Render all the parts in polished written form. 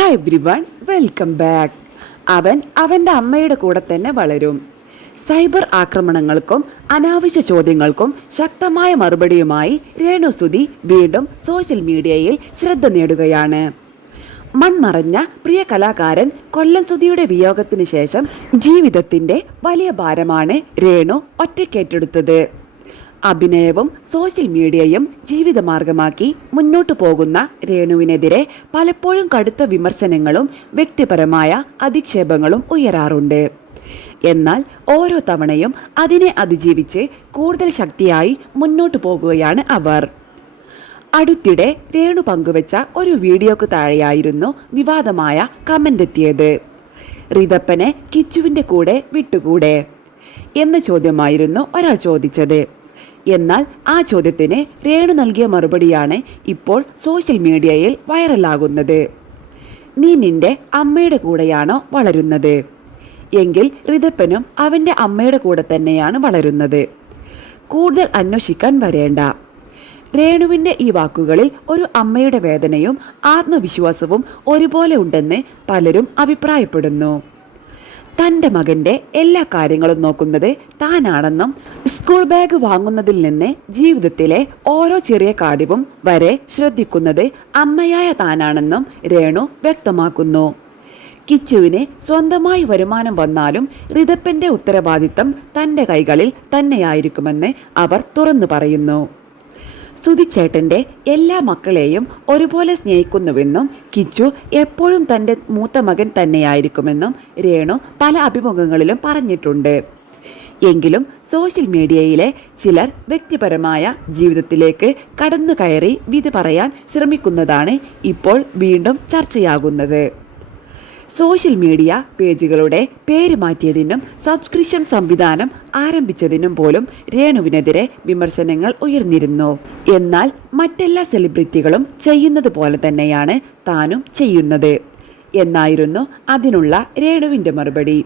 Hi everyone, welcome back. അവൻ്റെ അമ്മയുടെ കൂടെ തന്നെ വളരും. സൈബർ ആക്രമണങ്ങൾക്കും അനാവശ്യ ചോദ്യങ്ങൾക്കും ശക്തമായ മറുപടിയുമായി രേണുസുതി വീണ്ടും സോഷ്യൽ മീഡിയയിൽ ശ്രദ്ധ നേടുകയാണ്. മൺമറഞ്ഞ പ്രിയ കലാകാരൻ കൊല്ലം സുധിയുടെ വിയോഗത്തിന് ശേഷം ജീവിതത്തിന്റെ വലിയ ഭാരമാണ് രേണു ഒറ്റയ്ക്കേറ്റെടുത്തത്. അഭിനയവും സോഷ്യൽ മീഡിയയും ജീവിതമാർഗമാക്കി മുന്നോട്ടു പോകുന്ന രേണുവിനെതിരെ പലപ്പോഴും കടുത്ത വിമർശനങ്ങളും വ്യക്തിപരമായ അധിക്ഷേപങ്ങളും ഉയരാറുണ്ട്. എന്നാൽ ഓരോ തവണയും അതിനെ അതിജീവിച്ച് കൂടുതൽ ശക്തിയായി മുന്നോട്ടു പോകുകയാണ് അവർ. അടുത്തിടെ രേണു പങ്കുവച്ച ഒരു വീഡിയോക്ക് താഴെയായിരുന്നു വിവാദമായ കമന്റ് എത്തിയത്. റിതപ്പനെ കിച്ചുവിൻ്റെ കൂടെ വിട്ടുകൂടെ എന്ന ചോദ്യമായിരുന്നു ഒരാൾ ചോദിച്ചത്. എന്നാൽ ആ ചോദ്യത്തിന് രേണു നൽകിയ മറുപടിയാണ് ഇപ്പോൾ സോഷ്യൽ മീഡിയയിൽ വൈറലാകുന്നത്. നീ നിന്റെ അമ്മയുടെ കൂടെയാണോ വളരുന്നത്? എങ്കിൽ റിതപ്പനും അവൻ്റെ അമ്മയുടെ കൂടെ തന്നെയാണ് വളരുന്നത്. കൂടുതൽ അന്വേഷിക്കാൻ വരേണ്ട. രേണുവിൻ്റെ ഈ വാക്കുകളിൽ ഒരു അമ്മയുടെ വേദനയും ആത്മവിശ്വാസവും ഒരുപോലെ ഉണ്ടെന്ന് പലരും അഭിപ്രായപ്പെടുന്നു. തൻ്റെ മകൻ്റെ എല്ലാ കാര്യങ്ങളും നോക്കുന്നത് താനാണെന്നും സ്കൂൾ ബാഗ് വാങ്ങുന്നതിൽ നിന്ന് ജീവിതത്തിലെ ഓരോ ചെറിയ കാര്യവും വരെ ശ്രദ്ധിക്കുന്നത് അമ്മയായ താനാണെന്നും രേണു വ്യക്തമാക്കുന്നു. കിച്ചുവിന് സ്വന്തമായി വരുമാനം വന്നാലും റിതപ്പൻ്റെ ഉത്തരവാദിത്തം തൻ്റെ കൈകളിൽ തന്നെയായിരിക്കുമെന്ന് അവർ തുറന്നു പറയുന്നു. സുധിച്ചേട്ടൻ്റെ എല്ലാ മക്കളെയും ഒരുപോലെ സ്നേഹിക്കുന്നുവെന്നും കിച്ചു എപ്പോഴും തൻ്റെ മൂത്ത മകൻ തന്നെയായിരിക്കുമെന്നും രേണു പല അഭിമുഖങ്ങളിലും പറഞ്ഞിട്ടുണ്ട്. എങ്കിലും സോഷ്യൽ മീഡിയയിലെ ചിലർ വ്യക്തിപരമായ ജീവിതത്തിലേക്ക് കടന്നു കയറി വിധി പറയാൻ ശ്രമിക്കുന്നതാണ് ഇപ്പോൾ വീണ്ടും ചർച്ചയാകുന്നത്. സോഷ്യൽ മീഡിയ പേജുകളുടെ പേര് മാറ്റിയതിനും സബ്സ്ക്രിപ്ഷൻ സംവിധാനം ആരംഭിച്ചതിനും പോലും രേണുവിനെതിരെ വിമർശനങ്ങൾ ഉയർന്നിരുന്നു. എന്നാൽ മറ്റെല്ലാ സെലിബ്രിറ്റികളും ചെയ്യുന്നത് പോലെ തന്നെയാണ് താനും ചെയ്യുന്നത് എന്നായിരുന്നു അതിനുള്ള രേണുവിൻ്റെ മറുപടി.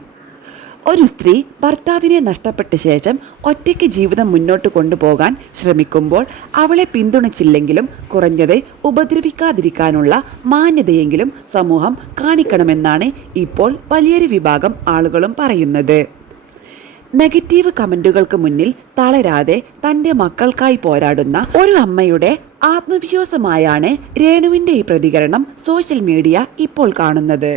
ഒരു സ്ത്രീ ഭർത്താവിനെ നഷ്ടപ്പെട്ട ശേഷം ഒറ്റയ്ക്ക് ജീവിതം മുന്നോട്ട് കൊണ്ടുപോകാൻ ശ്രമിക്കുമ്പോൾ അവളെ പിന്തുണച്ചില്ലെങ്കിലും കുറഞ്ഞത് ഉപദ്രവിക്കാതിരിക്കാനുള്ള മാന്യതയെങ്കിലും സമൂഹം കാണിക്കണമെന്നാണ് ഇപ്പോൾ വലിയൊരു വിഭാഗം ആളുകളും പറയുന്നത്. നെഗറ്റീവ് കമന്റുകൾക്ക് മുന്നിൽ തളരാതെ തൻ്റെ മക്കൾക്കായി പോരാടുന്ന ഒരു അമ്മയുടെ ആത്മവിശ്വാസമായാണ് രേണുവിൻ്റെ ഈ പ്രതികരണം സോഷ്യൽ മീഡിയ ഇപ്പോൾ കാണുന്നത്.